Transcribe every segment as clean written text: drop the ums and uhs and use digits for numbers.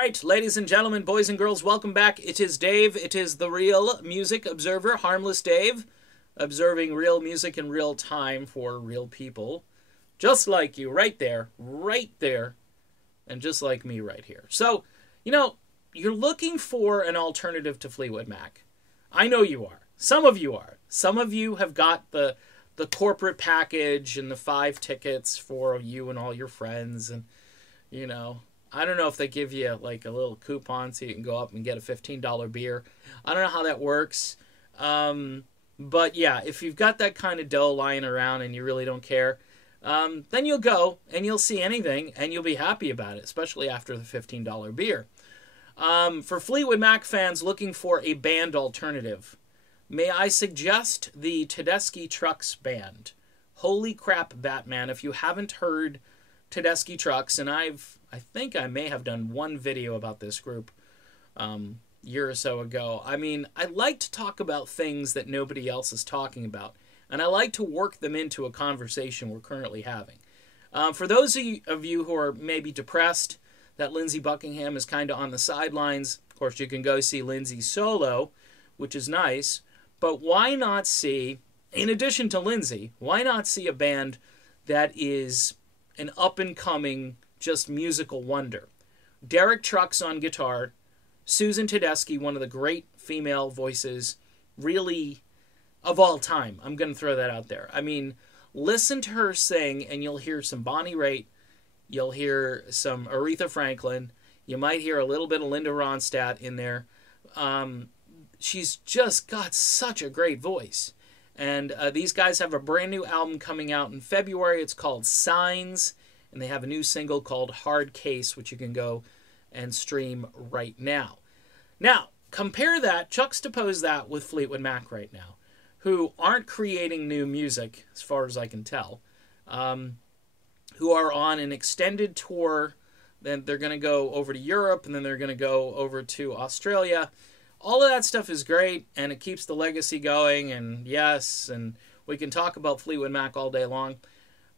right, ladies and gentlemen, boys and girls, welcome back. It is Dave. It is the Real Music Observer, Harmless Dave, observing real music in real time for real people, just like you, right there, and just like me right here. So, you're looking for an alternative to Fleetwood Mac. I know you are. Some of you are. Some of you have got the corporate package and the 5 tickets for you and all your friends, and, I don't know if they give you like a little coupon so you can go up and get a $15 beer. I don't know how that works. But yeah, if you've got that kind of dough lying around and you really don't care, then you'll go and you'll see anything and you'll be happy about it, especially after the $15 beer. For Fleetwood Mac fans looking for a band alternative, may I suggest the Tedeschi Trucks band. Holy crap, Batman. If you haven't heard Tedeschi Trucks, and I think I may have done one video about this group year or so ago. I mean, I like to talk about things that nobody else is talking about, and I like to work them into a conversation we're currently having. For those of you who are maybe depressed that Lindsey Buckingham is kind of on the sidelines, of course, you can go see Lindsey solo, which is nice, but why not see, in addition to Lindsey, why not see a band that is an up-and-coming, just musical wonder? Derek Trucks on guitar, Susan Tedeschi, one of the great female voices, really, of all time. I'm going to throw that out there. I mean, listen to her sing, and you'll hear some Bonnie Raitt, you'll hear some Aretha Franklin, you might hear a little bit of Linda Ronstadt in there. She's just got such a great voice. And these guys have a brand new album coming out in February. It's called Signs, and they have a new single called Hard Case, which you can go and stream right now. Now, juxtapose that with Fleetwood Mac right now, who aren't creating new music, as far as I can tell, who are on an extended tour. Then they're going to go over to Europe, and then they're going to go over to Australia. All of that stuff is great, and it keeps the legacy going, and yes, and we can talk about Fleetwood Mac all day long.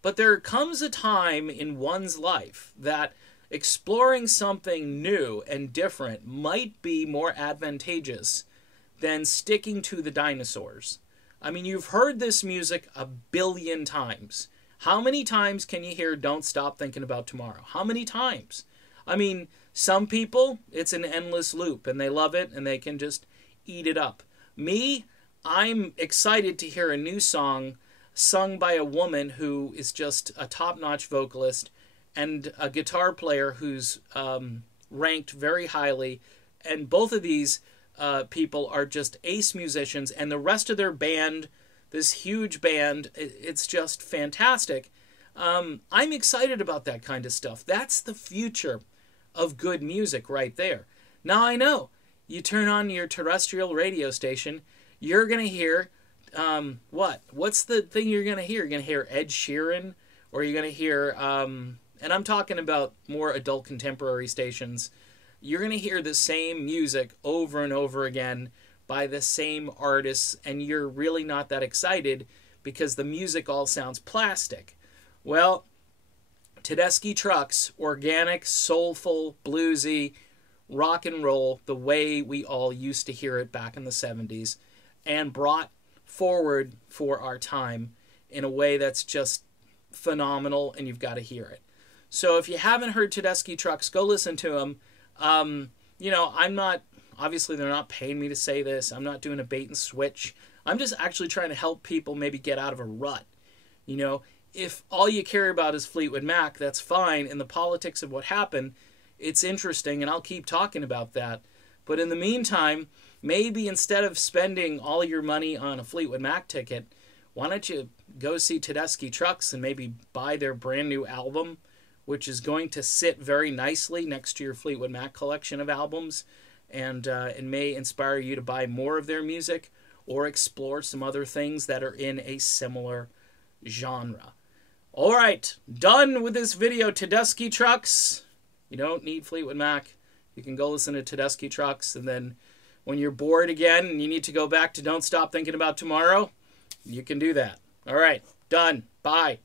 But there comes a time in one's life that exploring something new and different might be more advantageous than sticking to the dinosaurs. I mean, you've heard this music a billion times. How many times can you hear Don't Stop Thinking About Tomorrow? How many times? I mean, some people, it's an endless loop, and they love it, and they can just eat it up. Me, I'm excited to hear a new song sung by a woman who is just a top-notch vocalist and a guitar player who's ranked very highly. And both of these people are just ace musicians, and the rest of their band, this huge band, it's just fantastic. I'm excited about that kind of stuff. That's the future of good music right there. Now, I know, you turn on your terrestrial radio station, you're going to hear, what's the thing you're going to hear? You're going to hear Ed Sheeran, or you're going to hear, and I'm talking about more adult contemporary stations, you're going to hear the same music over and over again by the same artists, and you're really not that excited because the music all sounds plastic. Well, Tedeschi Trucks, organic, soulful, bluesy, rock and roll, the way we all used to hear it back in the 70s, and brought forward for our time in a way that's just phenomenal, and you've got to hear it. So if you haven't heard Tedeschi Trucks, go listen to them. I'm not, obviously they're not paying me to say this, I'm not doing a bait and switch, I'm just actually trying to help people maybe get out of a rut. If all you care about is Fleetwood Mac, that's fine. In the politics of what happened, it's interesting, and I'll keep talking about that. But in the meantime, maybe instead of spending all your money on a Fleetwood Mac ticket, why don't you go see Tedeschi Trucks and maybe buy their brand new album, which is going to sit very nicely next to your Fleetwood Mac collection of albums, and it may inspire you to buy more of their music or explore some other things that are in a similar genre. All right, done with this video, Tedeschi Trucks. You don't need Fleetwood Mac. You can go listen to Tedeschi Trucks, and then when you're bored again and you need to go back to Don't Stop Thinking About Tomorrow, you can do that. All right, done. Bye.